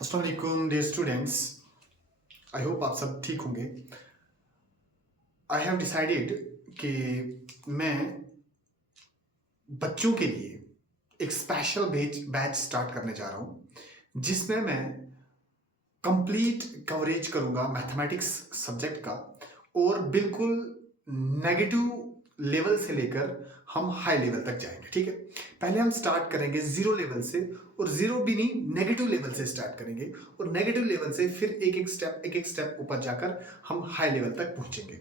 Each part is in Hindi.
अस्सलाम वालेकुम डियर स्टूडेंट्स। आई होप आप सब ठीक होंगे। आई हैव डिसाइडेड कि मैं बच्चों के लिए एक स्पेशल बैच स्टार्ट करने जा रहा हूँ जिसमें मैं कंप्लीट कवरेज करूँगा मैथमेटिक्स सब्जेक्ट का और बिल्कुल नेगेटिव लेवल से लेकर हम हाई लेवल तक जाएंगे। ठीक है, पहले हम स्टार्ट करेंगे जीरो लेवल से और जीरो भी नहीं नेगेटिव लेवल से स्टार्ट करेंगे और नेगेटिव लेवल से फिर एक एक स्टेप ऊपर जाकर हम हाई लेवल तक पहुंचेंगे।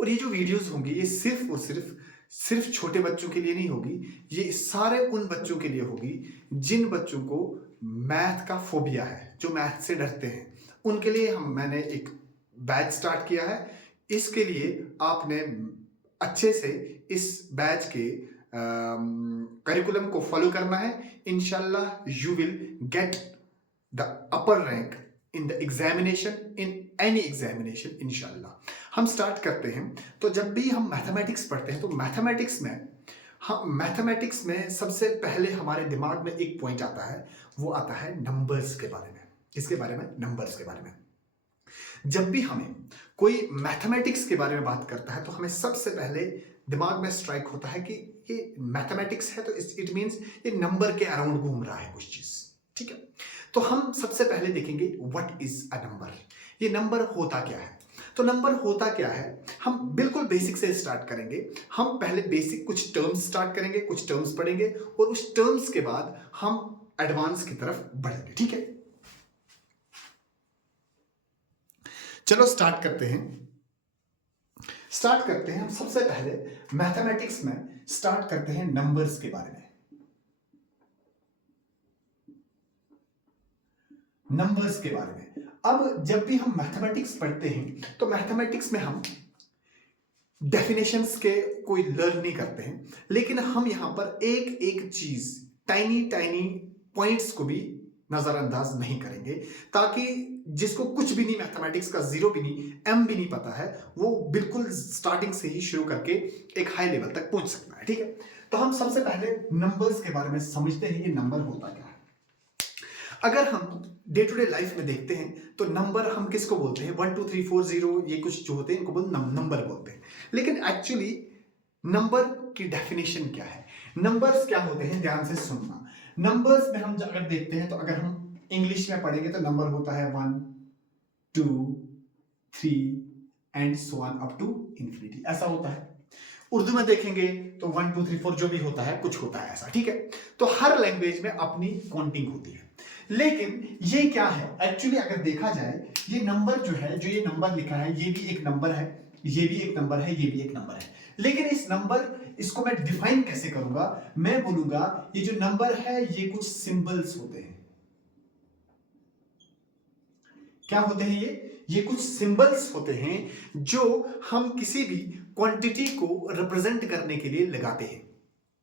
और ये जो वीडियोस होंगी ये सिर्फ और सिर्फ छोटे बच्चों के लिए नहीं होगी, ये सारे उन बच्चों के लिए होगी जिन बच्चों को मैथ का फोबिया है, जो मैथ से डरते हैं। उनके लिए मैंने एक बैच स्टार्ट किया है। इसके लिए आपने अच्छे से इस बैच के करिकुलम को फॉलो करना है। इंशाल्लाह you will get the upper rank in the examination, in any examination इंशाल्लाह। हम स्टार्ट करते हैं। तो जब भी हम मैथमेटिक्स पढ़ते हैं तो मैथमेटिक्स में सबसे पहले हमारे दिमाग में एक पॉइंट आता है, वो आता है नंबर्स के बारे में। इसके बारे में, नंबर्स के बारे में। जब भी हमें कोई मैथमेटिक्स के बारे में बात करता है तो हमें सबसे पहले दिमाग में स्ट्राइक होता है कि ये मैथमेटिक्स है तो इट मींस ये नंबर के अराउंड घूम रहा है कुछ चीज। ठीक है, तो हम सबसे पहले देखेंगे व्हाट इज अ नंबर। ये नंबर होता क्या है। तो नंबर होता क्या है, हम बिल्कुल बेसिक से स्टार्ट करेंगे। हम पहले बेसिक कुछ टर्म्स स्टार्ट करेंगे, कुछ टर्म्स पढ़ेंगे और उस टर्म्स के बाद हम एडवांस की तरफ बढ़ेंगे। ठीक है, चलो स्टार्ट करते हैं। हम सबसे पहले मैथमेटिक्स में स्टार्ट करते हैं नंबर्स के बारे में। नंबर्स के बारे में अब जब भी हम मैथमेटिक्स पढ़ते हैं तो मैथमेटिक्स में हम डेफिनेशंस के कोई लर्न नहीं करते हैं, लेकिन हम यहां पर एक एक चीज, टाइनी टाइनी पॉइंट्स को भी नजरअंदाज नहीं करेंगे, ताकि जिसको कुछ भी नहीं, मैथमेटिक्स का जीरो भी नहीं, एम भी नहीं पता है, वो बिल्कुल स्टार्टिंग से ही शुरू करके एक हाई लेवल तक पहुंच सकता है। ठीक है, तो हम सबसे पहले नंबर्स के बारे में समझते हैं, ये नंबर होता क्या है। अगर हम डे टू डे लाइफ में देखते हैं तो नंबर हम किसको बोलते हैं, 1 2 3 4 0, ये कुछ जो होते हैं इनको नंबर बोलते हैं। लेकिन एक्चुअली नंबर की डेफिनेशन क्या है, नंबर्स क्या होते हैं, ध्यान से सुनना। नंबर्स में हम अगर देखते हैं तो अगर हम इंग्लिश में पढ़ेंगे तो नंबर होता है 1 2 3 and so on up to infinity, ऐसा होता है। उर्दू में देखेंगे तो 1 2 3 4 जो भी होता है, कुछ होता है ऐसा। ठीक है, तो हर लैंग्वेज में अपनी काउंटिंग होती है। लेकिन ये क्या है एक्चुअली, अगर देखा जाए ये नंबर जो है, जो ये नंबर लिखा है, ये भी एक नंबर है, ये भी एक नंबर है, ये भी एक नंबर है। लेकिन इस नंबर, इसको मैं डिफाइन कैसे करूंगा, मैं बोलूंगा ये जो नंबर है ये कुछ सिंबल्स होते हैं। क्या होते हैं ये कुछ सिंबल्स होते हैं जो हम किसी भी क्वांटिटी को रिप्रेजेंट करने के लिए लगाते हैं।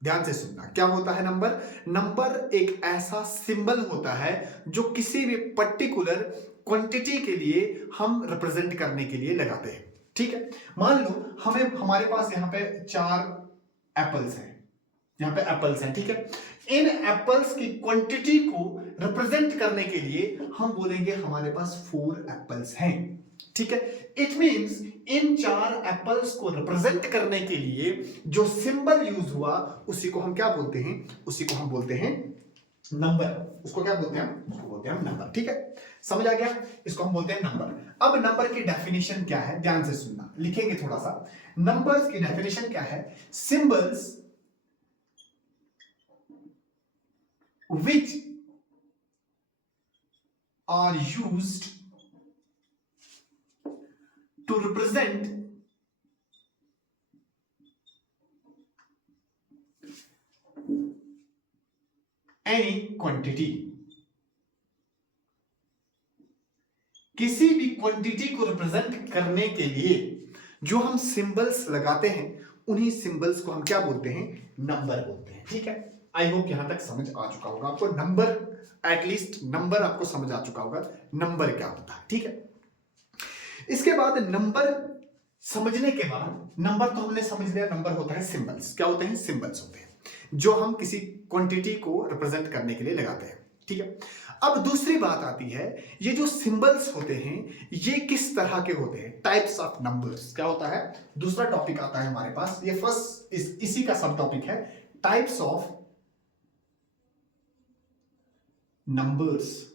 ध्यान से सुनना, क्या होता है नंबर। नंबर एक ऐसा सिंबल होता है जो किसी भी पर्टिकुलर क्वांटिटी के लिए हम रिप्रेजेंट करने के लिए लगाते हैं। ठीक है, मान लो हमारे पास यहाँ पे 4 एप्पल्स हैं, यहाँ पे एप्पल्स हैं। ठीक है, इन एप्पल्स की क्वांटिटी को रिप्रेजेंट करने के लिए हम बोलेंगे हमारे पास 4 एप्पल्स हैं। ठीक है, इट मींस इन 4 एप्पल्स को रिप्रेजेंट करने के लिए जो सिंबल यूज हुआ उसी को हम क्या बोलते हैं, उसी को हम बोलते हैं नंबर। उसको क्या बोलते हैं, उसको बोलते हैं नंबर। ठीक है, समझ आ गया, इसको हम बोलते हैं नंबर। अब नंबर की डेफिनेशन क्या है, ध्यान से सुनना, लिखेंगे थोड़ा सा। नंबर्स की डेफिनेशन क्या है, symbols which are used to represent any quantity। किसी भी क्वांटिटी को रिप्रेजेंट करने के लिए जो हम सिंबल्स लगाते हैं उन्हीं सिंबल्स को हम क्या बोलते हैं, नंबर बोलते हैं। ठीक है, आई होप यहां तक समझ आ चुका होगा आपको। नंबर, एटलीस्ट नंबर आपको समझ आ चुका होगा नंबर क्या होता है। ठीक है, इसके बाद नंबर समझने के बाद, नंबर तो हमने समझ लिया, नंबर होता है सिंबल्स। क्या होते हैं, सिंबल्स होते हैं जो हम किसी क्वांटिटी को रिप्रेजेंट करने के लिए लगाते हैं। ठीक है। अब दूसरी बात आती है, ये जो सिंबल्स होते हैं ये किस तरह के होते हैं, टाइप्स ऑफ नंबर्स क्या होता है, दूसरा टॉपिक आता है हमारे पास। ये फर्स्ट इसी का सब टॉपिक है, types of numbers.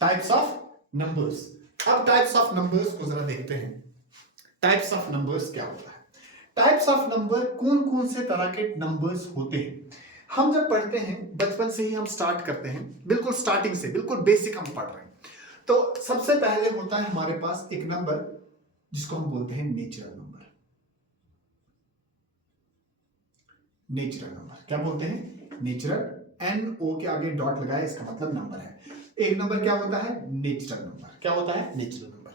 Types of numbers. अब टाइप्स ऑफ नंबर्स को जरा देखते हैं, टाइप्स ऑफ नंबर्स क्या होता है। टाइप्स ऑफ नंबर, कौन कौन से तरह के नंबर्स होते हैं। हम जब पढ़ते हैं बचपन से ही हम स्टार्ट करते हैं, बिल्कुल स्टार्टिंग से, बिल्कुल बेसिक हम पढ़ रहे हैं। तो सबसे पहले होता है हमारे पास एक नंबर जिसको हम बोलते हैं नेचुरल नंबर। नेचुरल नंबर क्या बोलते हैं, नेचुरल, NO के आगे डॉट लगाया, इसका मतलब नंबर है। एक नंबर क्या होता है, नेचुरल नंबर। क्या होता है, नेचुरल नंबर।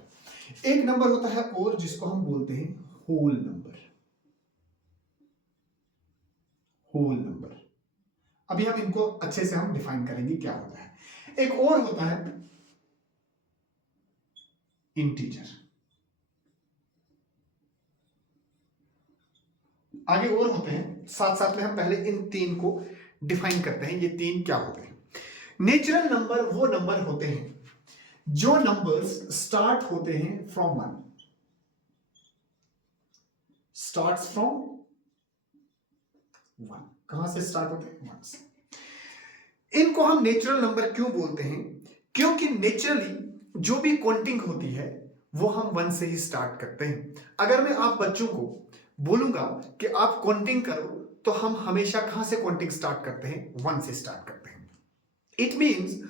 एक नंबर होता है और जिसको हम बोलते हैं होल नंबर। होल नंबर, अभी हम इनको अच्छे से हम डिफाइन करेंगे क्या होता है। एक और होता है इंटीजर। आगे और होते हैं, साथ साथ में हम पहले इन तीन को डिफाइन करते हैं, ये तीन क्या होते हैं। नेचुरल नंबर वो नंबर होते हैं जो नंबर्स स्टार्ट होते हैं फ्रॉम 1, स्टार्ट्स फ्रॉम 1। कहां से स्टार्ट होते हैं, 1 से। इनको हम नेचुरल नंबर क्यों बोलते हैं, क्योंकि नेचुरली जो भी काउंटिंग होती है वो हम 1 से ही स्टार्ट करते हैं। अगर मैं आप बच्चों को बोलूंगा कि आप काउंटिंग करो, तो हम हमेशा कहां से काउंटिंग स्टार्ट करते हैं, 1 से स्टार्ट करते हैं। इट मींस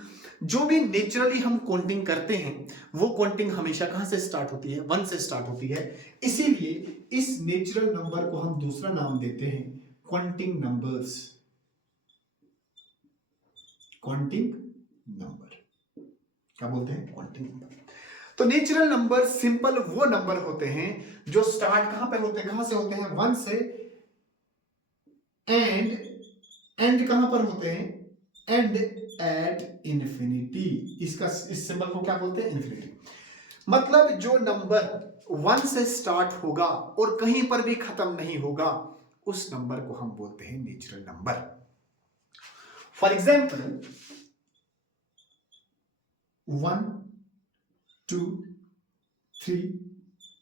जो भी नेचुरली हम काउंटिंग करते हैं वो काउंटिंग हमेशा कहां से स्टार्ट होती है, 1 से स्टार्ट होती है। इसीलिए इस नेचुरल नंबर को हम दूसरा नाम देते हैं काउंटिंग नंबर्स। काउंटिंग नंबर क्या बोलते हैं, काउंटिंग नंबर। तो नेचुरल नंबर सिंपल वो नंबर होते हैं जो स्टार्ट कहां पे होते हैं, कहां से होते हैं, 1 से, एंड कहां पर होते हैं, एंड एट इन्फिनिटी। इस सिंबल को क्या बोलते हैं, इन्फिनिटी। मतलब जो नंबर 1 से स्टार्ट होगा और कहीं पर भी खत्म नहीं होगा, उस नंबर को हम बोलते हैं natural number. For example 1 2 3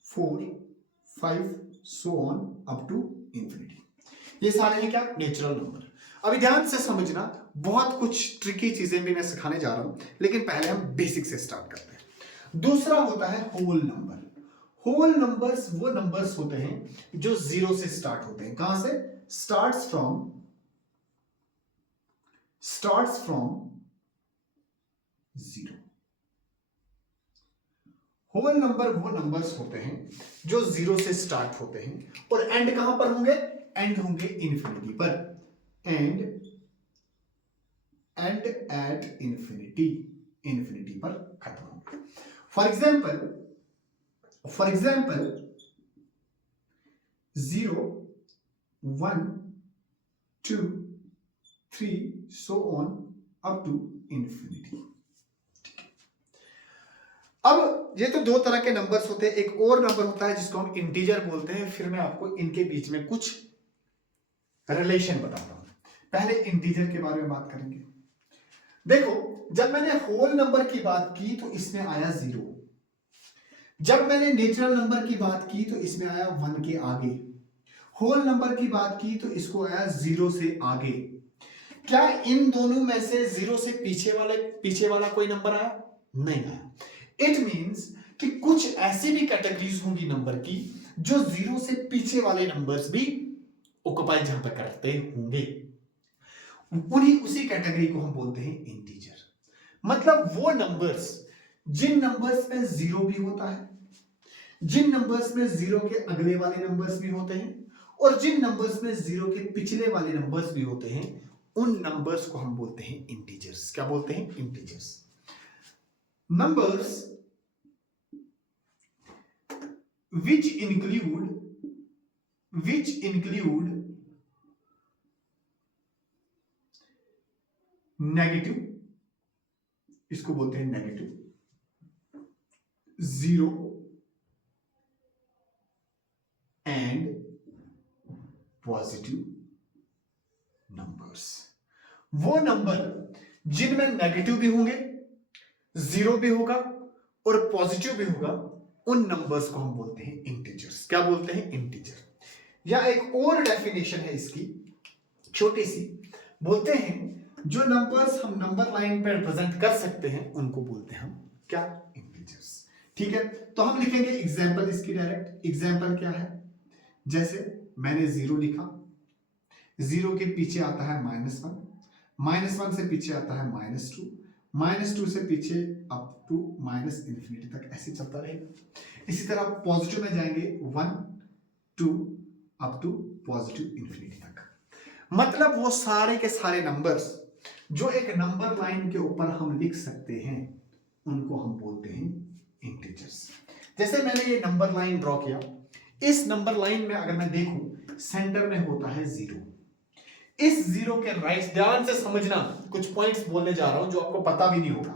4 5 so on up to infinity, ये सारे हैं क्या, नेचुरल नंबर। अभी ध्यान से समझना, बहुत कुछ ट्रिकी चीजें भी मैं सिखाने जा रहा हूं, लेकिन पहले हम बेसिक से स्टार्ट करते हैं। दूसरा होता है होल नंबर। होल नंबर्स वो नंबर्स होते हैं जो 0 से स्टार्ट होते हैं। कहां से, स्टार्ट्स फ्रॉम 0। होल नंबर वो नंबर्स होते हैं जो 0 से स्टार्ट होते हैं और एंड कहां पर होंगे, एंड होंगे इन्फिनिटी पर, एंड एट इन्फिनिटी पर खत्म होंगे। For example 0 1 2 3 so on up to infinity. अब ये तो दो तरह के नंबर्स होते हैं, एक और नंबर होता है जिसको हम इंटीजर बोलते हैं। फिर मैं आपको इनके बीच में कुछ रिलेशन बताता हूं। पहले इंटीजर के बारे में बात करेंगे। देखो, जब मैंने होल नंबर की बात की तो इसमें आया 0, जब मैंने नेचुरल नंबर की बात की तो इसमें आया 1 के आगे, होल नंबर की बात की तो इसको आया 0 से आगे। क्या इन दोनों में से 0 से पीछे वाला कोई नंबर आया, नहीं आया। इट मींस कि कुछ ऐसी भी कैटेगरीज होंगी नंबर की जो 0 से पीछे वाले नंबर्स भी ऑक्युपाई जहां पर करते होंगे, उसी कैटेगरी को हम बोलते हैं इंटीजर। मतलब वो नंबर्स जिन नंबर्स में 0 भी होता है, जिन नंबर्स में 0 के अगले वाले नंबर्स भी होते हैं, और जिन नंबर्स में 0 के पिछले वाले नंबर्स भी होते हैं, उन नंबर्स को हम बोलते हैं इंटीजर्स। क्या बोलते हैं, integers. Numbers which include negative, इसको बोलते हैं negative, 0 and positive number. Numbers, वो नंबर जिनमें नेगेटिव भी होंगे, जीरो भी होगा और पॉजिटिव भी होगा, उन नंबर्स को हम बोलते हैं इंटीजर्स। क्या बोलते हैं? इंटीजर। या एक और डेफिनेशन है इसकी छोटी सी, बोलते हैं जो नंबर्स हम नंबर लाइन पे रिप्रेजेंट कर सकते हैं उनको बोलते हैं हम क्या? इंटीजर्स। ठीक है, तो हम लिखेंगे एग्जांपल इसकी डायरेक्ट। एग्जांपल क्या है? जैसे मैंने 0 लिखा, 0 के पीछे आता है -1, -1 से पीछे आता है -2, -2 से पीछे अप टू -इंफिनिटी तक, ऐसे चलता रहेगा। इसी तरह पॉजिटिव में जाएंगे 1 2 अप टू पॉजिटिव इंफिनिटी तक। मतलब वो सारे के सारे नंबर्स जो एक नंबर लाइन के ऊपर हम लिख सकते हैं उनको हम बोलते हैं इंटीजर्स। जैसे मैंने ये नंबर लाइन ड्रॉ किया, इस नंबर लाइन में अगर मैं देखूं सेंटर में होता है 0। इस 0 के राइट, ध्यान से समझना, कुछ पॉइंट्स बोलने जा रहा हूं जो आपको पता भी नहीं होगा।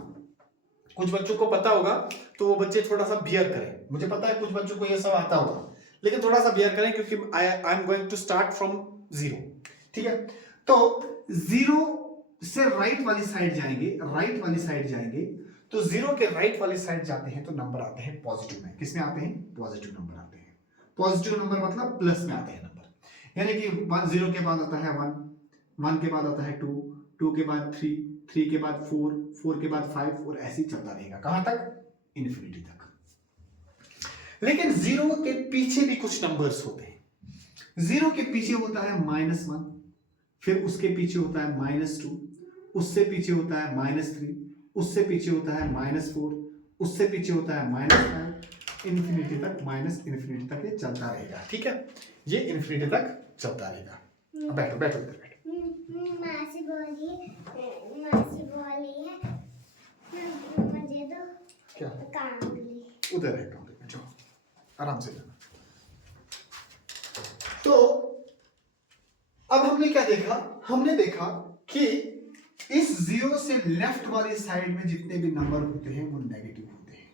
कुछ बच्चों को पता होगा तो वो बच्चे थोड़ा सा बियर करें। मुझे पता है कुछ बच्चों को ये सब आता होगा, लेकिन थोड़ा सा बियर करें क्योंकि I am going to start from 0। ठीक है, तो 0 से राइट वाली साइड जाएंगे, राइट वाली साइड जाएंगे तो 0 के राइट वाली साइड जाते हैं तो नंबर आते हैं पॉजिटिव में। किसमें आते हैं? पॉजिटिव नंबर आते हैं। पॉजिटिव नंबर मतलब प्लस में आते हैं नंबर, यानी कि 0 के बाद आता है 1, 1 के बाद आता है 2, 2 के बाद 3, 3 के बाद 4, 4 के बाद 5 और ऐसे ही चलता रहेगा। कहां तक? इन्फिनिटी तक। लेकिन 0 के पीछे भी कुछ नंबर्स होते हैं। 0 के पीछे होता है -1, फिर उसके पीछे होता है -2, उससे पीछे होता है -3, उससे पीछे होता है -4, उससे पीछे होता है -5, इन्फिनिटी तक, -इन्फिनिटी तक ये चलता रहेगा। ठीक है, ये इन्फिनिटी तक चलता रहेगा। बैठो बैठो इधर बैठो। मासी बोली है मुझे तो क्या कांगली उधर है? कमरे में जाओ, आराम से जाना। तो अब हमने क्या देखा? हमने देखा कि इस 0 से लेफ्ट वाली साइड में जितने भी नंबर होते हैं वो नेगेटिव होते हैं,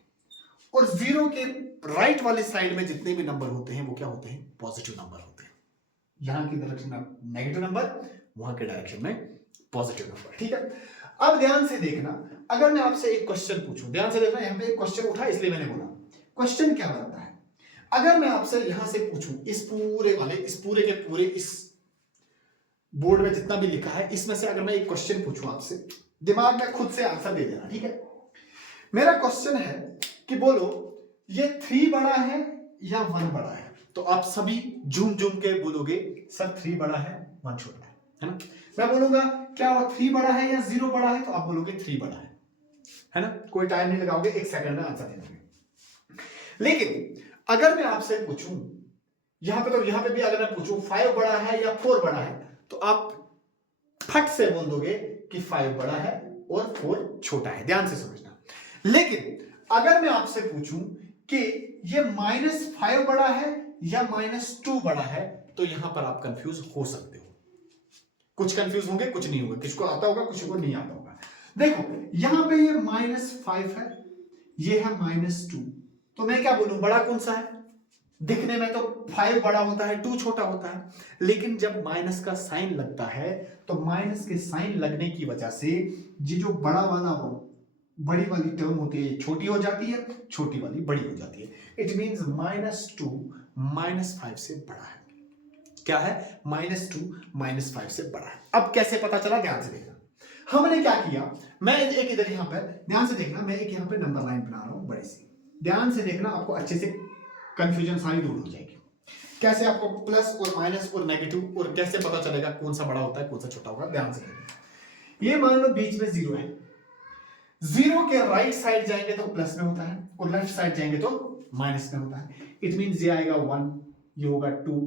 और 0 के राइट वाली साइड में जितने भी नंबर होते हैं वो क्या होते हैं? पॉजिटिव नंबर होते हैं। यहां की डायरेक्शन में नेगेटिव नंबर, वहां के डायरेक्शन में पॉजिटिव नंबर। ठीक है, अब ध्यान से देखना, अगर मैं आपसे एक क्वेश्चन पूछूं, ध्यान से देखना, यहां पे एक क्वेश्चन उठा इसलिए मैंने बोला। क्वेश्चन क्या बनता है? अगर मैं आपसे यहां से पूछूं, इस पूरे वाले, इस पूरे के पूरे इस बोर्ड में जितना भी लिखा है इसमें से अगर मैं एक क्वेश्चन पूछूं आपसे, दिमाग में खुद से आंसर दे देना। ठीक है, मेरा क्वेश्चन है कि बोलो ये 3 बड़ा है या 1 बड़ा है? तो आप सभी झूम झूम के बोलोगे सर 3 बड़ा है 1 छोटा है ना? मैं बोलूंगा क्या 3 बड़ा है या 0 बड़ा है? तो आप बोलोगे 3 बड़ा है ना? कोई टाइम नहीं लगाओगे, 1 सेकंड में आंसर दे दोगे। लेकिन अगर मैं आपसे पूछूं यहां पे, तो यहां पे भी अगर मैं पूछूं 5 बड़ा है या 4 बड़ा है, तो आप फट से बोल दोगे कि 5 बड़ा है और 4 छोटा है। ध्यान से समझना। लेकिन अगर मैं आपसे पूछूं कि ये -5 बड़ा है या -2 बड़ा है, तो यहां पर आप कंफ्यूज हो सकते हो। कुछ कंफ्यूज होंगे, कुछ नहीं होंगे, किसको आता होगा, किसी को नहीं आता होगा। देखो यहां पे ये -5 है, ये है -2, तो मैं क्या बोलूं? बड़ा कौन सा है? दिखने में तो 5 बड़ा होता है, 2 छोटा होता है, लेकिन जब माइनस का साइन लगता है तो माइनस के साइन लगने की वजह से ये जो बड़ा वाला बड़ी वाली टर्म होती है छोटी हो जाती है, छोटी वाली बड़ी हो जाती है। इट मींस -2 -5 से बड़ा है। क्या है? -2 -5 से बड़ा है। अब कैसे पता चला? ध्यान से देखना। हमने क्या किया, मैं एक इधर यहां पर, ध्यान से देखना, मैं एक यहां पर नंबर लाइन बना रहा हूं बड़ी सी। ध्यान से देखना, आपको अच्छे से कंफ्यूजन सारी दूर हो जाएगी। कैसे आपको प्लस और माइनस और नेगेटिव और कैसे पता चलेगा कौन सा बड़ा होता है कौन सा छोटा होगा? ध्यान से देखना। ये मान लो बीच में 0 है, 0 के राइट साइड जाएंगे तो प्लस में होता है और लेफ्ट साइड जाएंगे तो माइनस में होता है। इट मींस ये आएगा 1, ये होगा 2,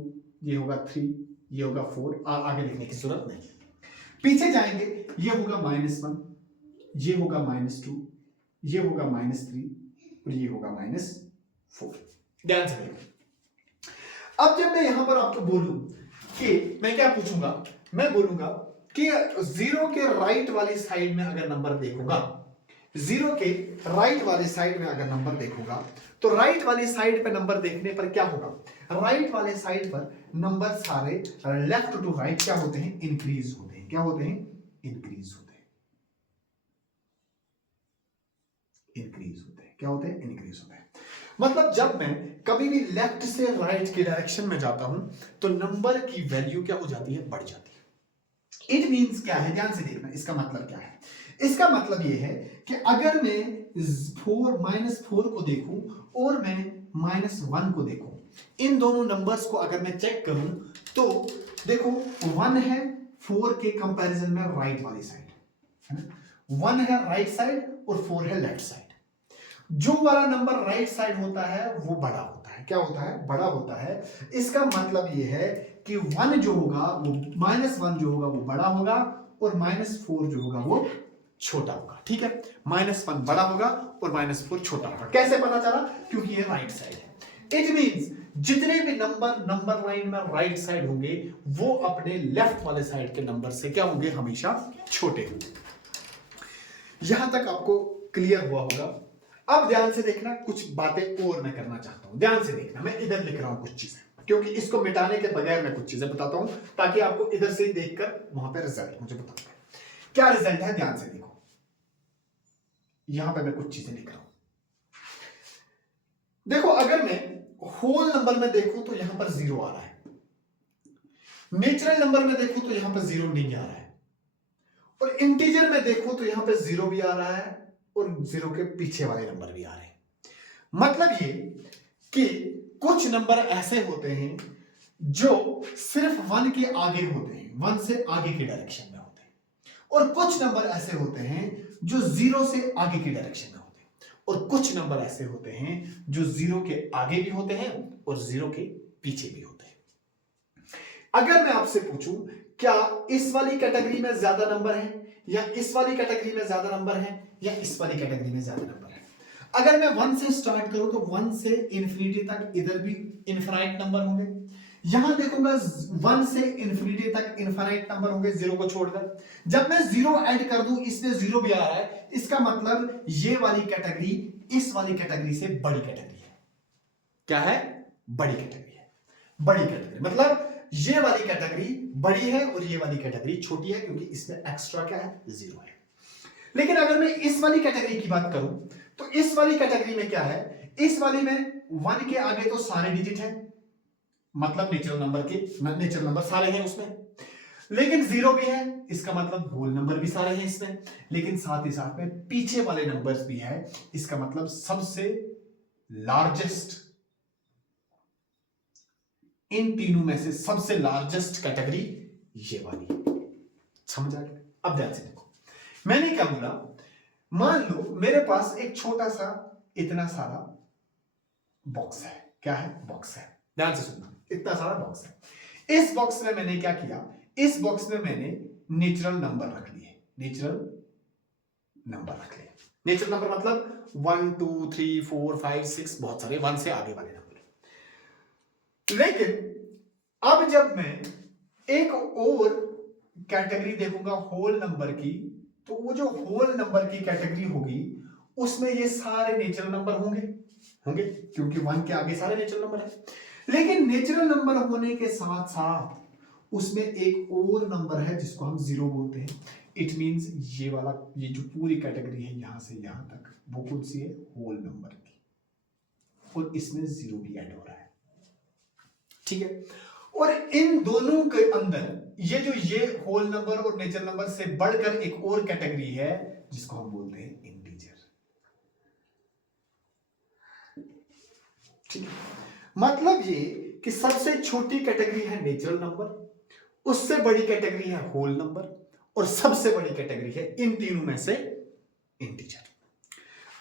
ये होगा 3, ये होगा 4। आगे लिखने की जरूरत नहीं। पीछे जाएंगे, ये होगा -1, ये होगा -2, ये होगा -3 और ये होगा -4। ध्यान से देखो। अब जब मैं यहां पर आपको बोलूं कि मैं क्या पूछूंगा, मैं बोलूंगा कि 0 के राइट वाली साइड में अगर नंबर देखूंगा, 0 के राइट वाली साइड में अगर नंबर देखूंगा, तो राइट वाली साइड पे नंबर देखने पर क्या होगा? राइट वाले साइड पर नंबर सारे लेफ्ट टू राइट क्या होते हैं? इंक्रीज होते हैं। क्या होते हैं? इंक्रीज होते हैं। इंक्रीज होते हैं। क्या होते हैं? इंक्रीज होते हैं। मतलब जब मैं कभी भी लेफ्ट से राइट की डायरेक्शन में जाता हूं तो नंबर की वैल्यू क्या हो जाती है? बढ़ जाती है। इट मींस क्या है? ध्यान से देखना, इसका मतलब क्या है? इसका मतलब यह है कि अगर मैं -4 को देखूं और मैं -1 को देखूं, इन दोनों नंबर्स को अगर मैं चेक करूं तो देखो 1 है 4 के कंपैरिजन में राइट वाली साइड, है ना? 1 है राइट साइड और 4 है लेफ्ट साइड। जो वाला नंबर राइट साइड होता है वो बड़ा होता है। क्या होता है? बड़ा होता है। इसका मतलब यह है कि 1 जो होगा वो -1 जो होगा वो बड़ा होगा और -4 जो होगा वो छोटा होगा। ठीक है, -1 बड़ा होगा और -4 छोटा होगा। कैसे पता चला? क्योंकि ये राइट साइड है। इट मींस जितने भी नंबर लाइन में राइट साइड होंगे वो अपने लेफ्ट वाले साइड के नंबर से क्या होंगे? हमेशा छोटे होंगे। यहां तक आपको क्लियर हुआ होगा। अब ध्यान से देखना, कुछ बातें और मैं करना चाहता हूं। ध्यान से देखना, मैं इधर लिख रहा हूं कुछ चीजें, क्योंकि इसको मिटाने के बगैर मैं कुछ चीजें बताता हूं ताकि आपको इधर से देखकर वहां पे रिजल्ट मुझे बताओगे क्या रिजल्ट है। ध्यान से देखो, यहां पे मैं कुछ चीजें लिख रहा हूं। देखो, अगर मैं होल नंबर में देखूं तो यहां पर 0 आ रहा है, नेचुरल नंबर में देखूं तो यहां पर 0 नहीं आ रहा है, और इंटीजर में देखूं तो यहां पे 0 भी आ रहा है और 0 के पीछे वाले नंबर भी आ रहे हैं। मतलब ये कि कुछ नंबर ऐसे होते हैं जो सिर्फ 1 के आगे होते हैं, 1 से आगे की डायरेक्शन में होते हैं, और कुछ नंबर ऐसे होते हैं जो 0 से आगे की डायरेक्शन में होते हैं, और कुछ नंबर ऐसे होते हैं जो 0 के आगे भी होते हैं और 0 के पीछे भी होते हैं। अगर मैं आपसे पूछूं क्या इस वाली कैटेगरी में ज्यादा नंबर है, या इस वाली कैटेगरी में ज्यादा नंबर है, या इस वाली कैटेगरी में ज्यादा नंबर है, अगर मैं 1 से स्टार्ट करूं तो 1 से इंफिनिटी तक इधर भी इनफाइनाइट नंबर होंगे, यहां देखूंगा 1 से इंफिनिटी तक इनफाइनाइट नंबर होंगे 0 को छोड़कर। जब मैं 0 ऐड कर दूं, इसमें 0 भी आ रहा है, इसका मतलब ये वाली कैटेगरी इस वाली कैटेगरी से बड़ी कैटेगरी है। क्या है? बड़ी कैटेगरी है। बड़ी कैटेगरी मतलब ये वाली कैटेगरी बड़ी है और ये वाली कैटेगरी छोटी है, क्योंकि इसमें एक्स्ट्रा क्या है? 0 है। लेकिन अगर मैं इस वाली कैटेगरी की बात करूं तो इस वाली कैटेगरी में क्या है? इस वाली में 1 के आगे तो सारे डिजिट हैं, मतलब नेचुरल नंबर सारे हैं उसमें, लेकिन 0 भी है, इसका मतलब होल नंबर भी सारे हैं इसमें, लेकिन साथ ही साथ में पीछे वाले नंबर्स भी हैं, इसका मतलब सबसे लार्जेस्ट, इन तीनों में से सबसे लार्जेस्ट कैटेगरी ये वाली। समझ आ गया? अब ध्यान से देखो, मैंने क्या बोला, मान लो मेरे पास एक छोटा सा इतना सारा बॉक्स है। क्या है? बॉक्स है। ध्यान से सुनना, इतना सारा बॉक्स है। इस बॉक्स में मैंने क्या किया? इस बॉक्स में मैंने नेचुरल नंबर रख लिए। नेचुरल नंबर रख लिए। नेचुरल नंबर मतलब 1 2 3 4 5 6, बहुत सारे 1 से आगे वाले नंबर। लेकिन अब जब मैं एक और कैटेगरी देखूंगा होल नंबर की, तो वो जो होल नंबर की कैटेगरी होगी उसमें ये सारे नेचुरल नंबर होंगे, क्योंकि 1 के आगे सारे नेचुरल नंबर है। लेकिन नेचुरल नंबर होने के साथ साथ उसमें एक और नंबर है जिसको हम 0 बोलते हैं। इट मींस ये वाला, ये जो पूरी कैटेगरी है यहां से यहां तक, वो कौन सी है? होल नंबर की, और इसमें 0 भी ऐड हो रहा है। ठीक है, और इन दोनों के अंदर ये होल नंबर और नेचुरल नंबर से बढ़कर एक और कैटेगरी है जिसको हम बोलते हैं इंटीजर। ठीक है, मतलब ये कि सबसे छोटी कैटेगरी है नेचुरल नंबर, उससे बड़ी कैटेगरी है होल नंबर, और सबसे बड़ी कैटेगरी है इन तीनों में से इंटीजर।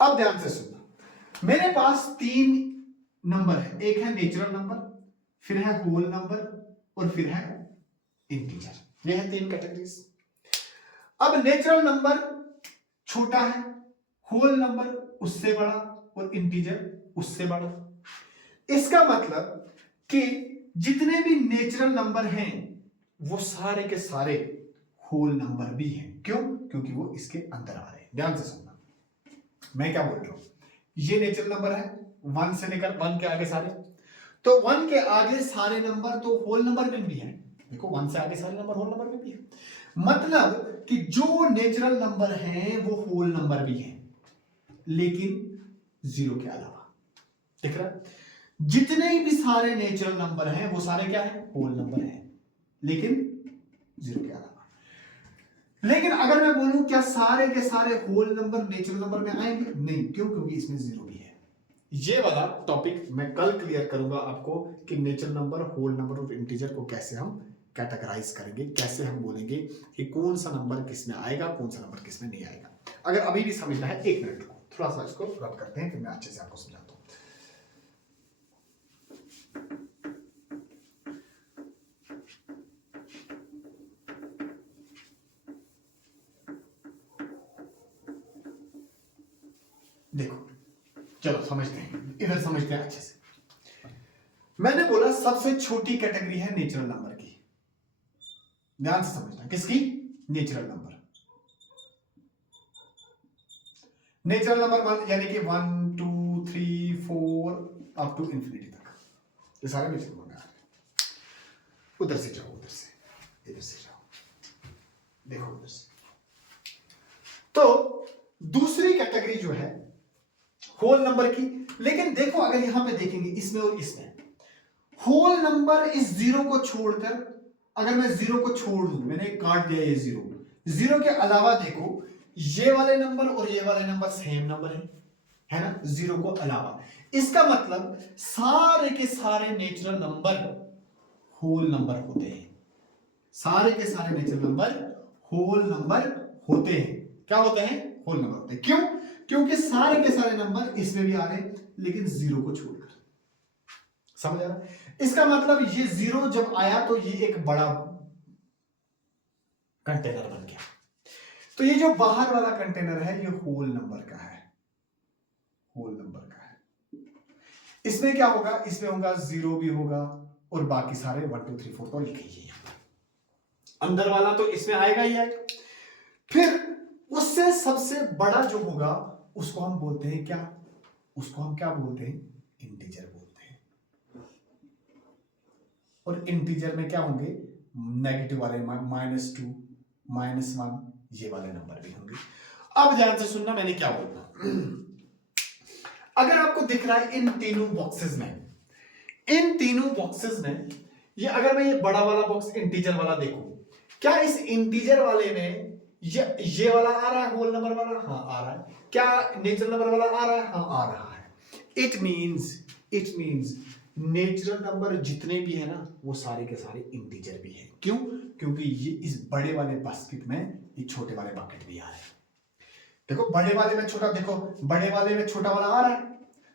अब ध्यान से सुनना, मेरे पास 3 नंबर है, एक है नेचुरल नंबर, फिर है होल नंबर, और फिर है इंटीजर। ये है 3 कैटेगरीज। अब नेचुरल नंबर छोटा है, होल नंबर उससे बड़ा, और इंटीजर उससे बड़ा। इसका मतलब कि जितने भी नेचुरल नंबर हैं वो सारे के सारे होल नंबर भी हैं। क्यों? क्योंकि वो इसके अंदर आ रहे हैं। ध्यान से सुनना, मैं क्या बोल रहा हूं, ये नेचुरल नंबर है 1 से लेकर 1 के आगे सारे, तो 1 के आगे सारे नंबर तो होल नंबर में भी है। देखो 1 से आगे सारे नंबर होल नंबर में भी है। मतलब कि जो नेचुरल नंबर हैं वो होल नंबर भी हैं, लेकिन जीरो के अलावा। दिख रहा है? जितने भी सारे नेचुरल नंबर हैं वो सारे क्या है? होल नंबर हैं, लेकिन जीरो के अलावा। लेकिन अगर मैं बोलूं क्या सारे के सारे होल नंबर नेचुरल नंबर में आएंगे? नहीं। क्यों? क्योंकि इसमें जीरो भी है। ये वाला टॉपिक मैं कल क्लियर करूंगा आपको कि नेचुरल नंबर, होल नंबर और इंटीजर को कैसे हम कैटेगराइज करेंगे, कैसे हम बोलेंगे कि कौन सा नंबर किस में आएगा, कौन सा नंबर किस में नहीं आएगा। अगर अभी भी समझना है, 1 मिनट को थोड़ा सा इसको रब करते हैं, फिर मैं अच्छे से आपको समझाता हूं। देखो, चलो समझते हैं, इधर समझते हैं अच्छे से। मैंने बोला सबसे छोटी कैटेगरी है नेचुरल नंबर की। ध्यान से समझना, किसकी? Natural number. नेचुरल नंबर यानी कि 1 2 3 4 अप टू इंफिनिटी तक, ये सारे नेचुरल नंबर आ रहे हैं। उधर से जाओ, उधर से, इधर से जाओ, देखो उधर से। तो दूसरी कैटेगरी जो है होल नंबर की। लेकिन देखो, अगर यहां पे देखेंगे इसमें और इसमें, होल नंबर इस जीरो को छोड़कर, अगर मैं जीरो को छोड़ दूं, मैंने काट दिया ये जीरो, जीरो के अलावा देखो ये वाले नंबर और ये वाले नंबर सेम नंबर है ना, जीरो को अलावा। इसका मतलब सारे के सारे नेचुरल नंबर होल नंबर होते हैं। सारे के सारे नेचुरल नंबर होल नंबर होते हैं। क्या होते हैं? होल नंबर होते हैं। क्यों? क्योंकि सारे के सारे नंबर इसमें भी आ रहे हैं, लेकिन जीरो को छोड़कर। समझ आ रहा है? इसका मतलब ये जीरो जब आया तो ये एक बड़ा कंटेनर बन गया। तो ये जो बाहर वाला कंटेनर है ये होल नंबर का है, होल नंबर का है। इसमें क्या होगा? इसमें होगा जीरो भी होगा और बाकी सारे 1 2 3 4 तो लिखे ही यहां पर। अंदर वाला तो इसमें आएगा ही आएगा। फिर उससे सबसे बड़ा जो होगा उसको हम बोलते हैं क्या? उसको हम क्या बोलते हैं? इंटीजर बोलते हैं। और इंटीजर में क्या होंगे? नेगेटिव वाले, -2 -1 ये वाले नंबर भी होंगे। अब ध्यान से सुनना मैंने क्या बोलना। अगर आपको दिख रहा है इन तीनों बॉक्सेस में, इन तीनों बॉक्सेस में ये, अगर मैं ये बड़ा वाला बॉक्स इंटीजर वाला देखूं, क्या इस इंटीजर वाले में ये वाला आ रहा है होल नंबर वाला? हाँ आ रहा है। क्या नेचुरल नंबर वाला आ रहा है? हाँ आ रहा है। इट मींस नेचुरल नंबर जितने भी है ना वो सारे के सारे इंटीजर भी हैं। क्यों? क्योंकि ये इस बड़े वाले बास्केट में ये छोटे वाले बास्केट भी आ रहे हैं। देखो बड़े वाले में छोटा, देखो बड़े वाले में छोटा वाला आ रहा है।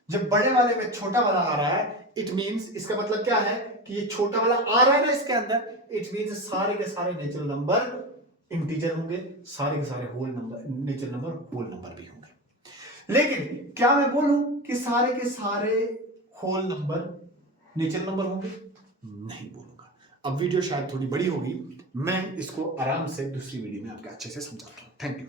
जब बड़े वाले में छोटा वाला आ रहा है, इट मींस, इसका मतलब क्या है कि ये छोटा वाला आ रहा है ना इसके अंदर, इट मींस सारे के सारे नेचुरल नंबर इंटीजर होंगे, सारे के सारे whole number, natural number whole number भी होंगे। लेकिन क्या मैं बोलूं कि सारे के सारे होल नंबर नेचुरल नंबर होंगे? नहीं बोलूंगा। अब वीडियो शायद थोड़ी बड़ी होगी, मैं इसको आराम से दूसरी वीडियो में आपको अच्छे से समझाता हूं। Thank you.